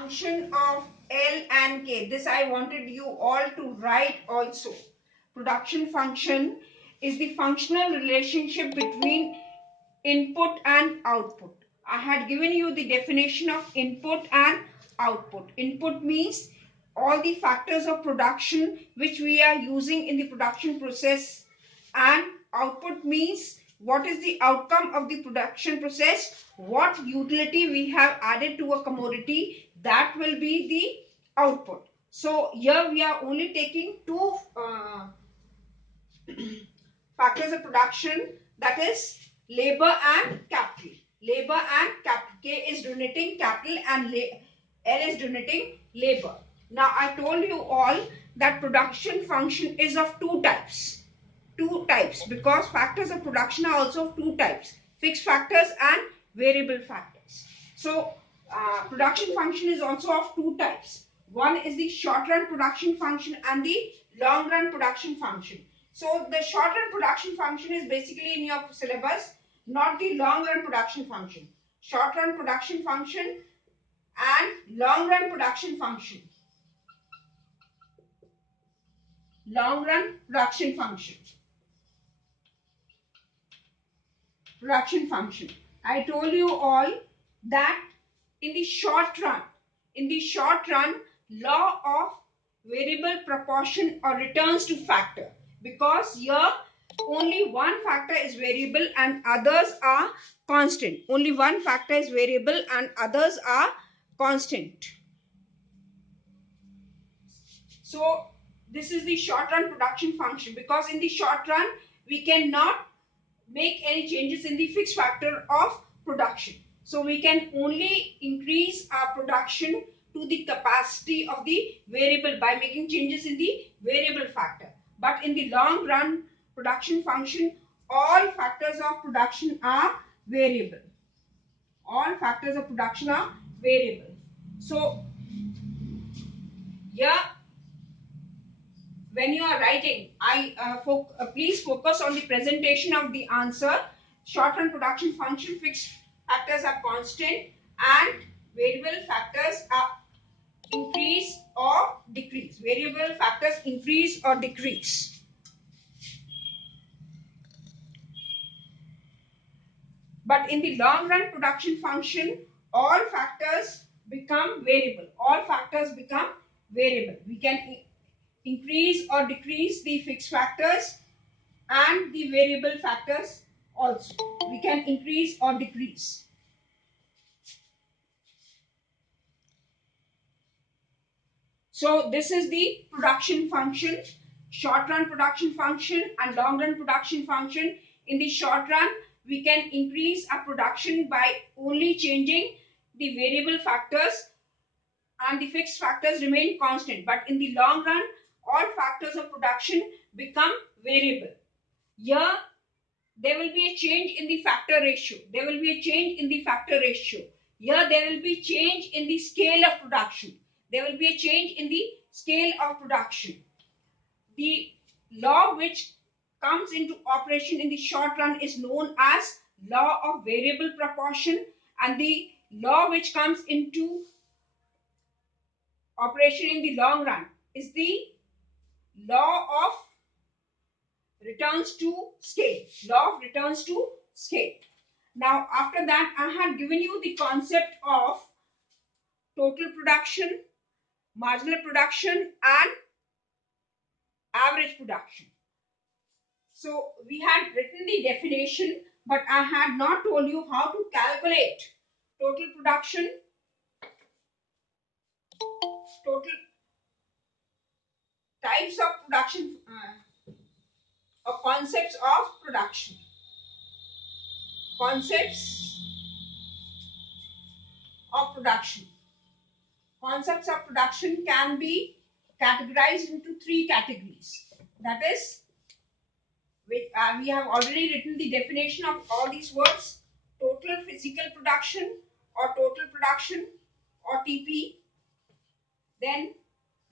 function of L and K. This I wanted you all to write also. Production function is the functional relationship between input and output. I had given you the definition of input and output. Input means all the factors of production which we are using in the production process, and output means what is the outcome of the production process, what utility we have added to a commodity, that will be the output. So here we are only taking two factors of production, that is labor and capital. Labor and capital. K is denoting capital and L is denoting labor. Now I told you all that production function is of two types. Two types, because factors of production are also of two types: fixed factors and variable factors. So production function is also of two types. One is the short run production function and the long run production function. So the short run production function is basically in your syllabus, not the long run production function. Short run production function and long run production function. Long run production function. Production function. I told you all that in the short run, law of variable proportion or returns to factor, because here only one factor is variable and others are constant. Only one factor is variable and others are constant. So this is the short run production function, because in the short run we cannot make any changes in the fixed factor of production. So we can only increase our production to the capacity of the variable by making changes in the variable factor. But in the long run production function, all factors of production are variable. All factors of production are variable. So here when you are writing, please focus on the presentation of the answer. Short run production function, fixed factors are constant and variable factors are increase or decrease. Variable factors increase or decrease. But in the long run production function, all factors become variable. All factors become variable. We can increase or decrease the fixed factors and the variable factors also. We can increase or decrease. So this is the production function, short run production function and long run production function. In the short run, we can increase our production by only changing the variable factors and the fixed factors remain constant. But in the long run, all factors of production become variable. Here there will be a change in the factor ratio. There will be a change in the factor ratio. Here there will be change in the scale of production. There will be a change in the scale of production. The law which comes into operation in the short run is known as law of variable proportion, and the law which comes into operation in the long run is the law of returns to scale. Law of returns to scale. Now after that, I had given you the concept of total production, marginal production and average production. So we had written the definition, but I had not told you how to calculate total production, total types of production, or concepts of production. Concepts of production. Concepts of production can be categorized into three categories. That is, we have already written the definition of all these words: total physical production or total production or TP, then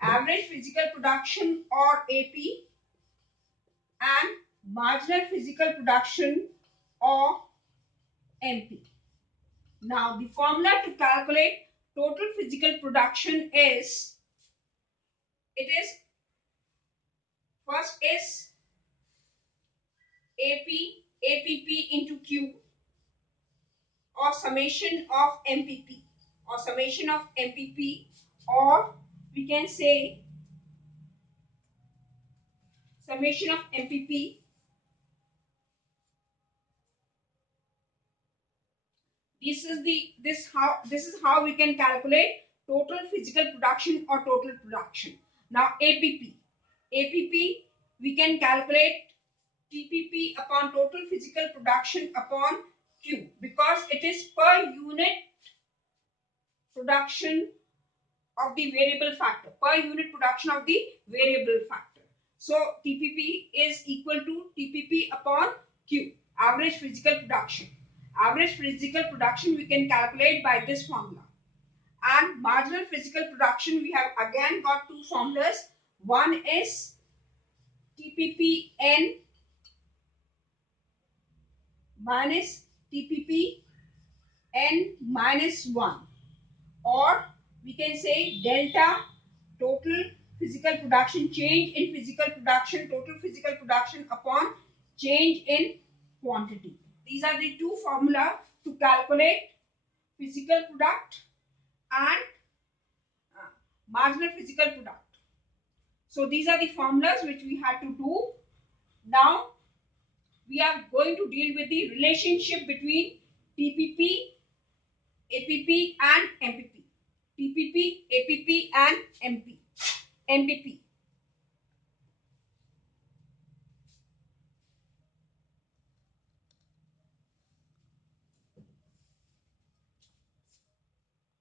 average physical production or AP, and marginal physical production or MP. Now the formula to calculate total physical production is, it is, first is APP into Q, or summation of MPP, or summation of MPP, or we can say summation of MPP. This is how we can calculate total physical production or total production. Now APP we can calculate TPP upon total physical production upon Q, because it is per unit production of the variable factor, per unit production of the variable factor. So TPP is equal to TPP upon Q, average physical production. Average physical production we can calculate by this formula. And marginal physical production, we have again got two formulas. One is TPPN minus TPPN minus 1, or we can say delta total physical production, change in physical production, total physical production upon change in quantity. These are the two formula to calculate physical product and marginal physical product. So these are the formulas which we had to do. Now we are going to deal with the relationship between TPP, APP and MPP. TPP, APP and MPP.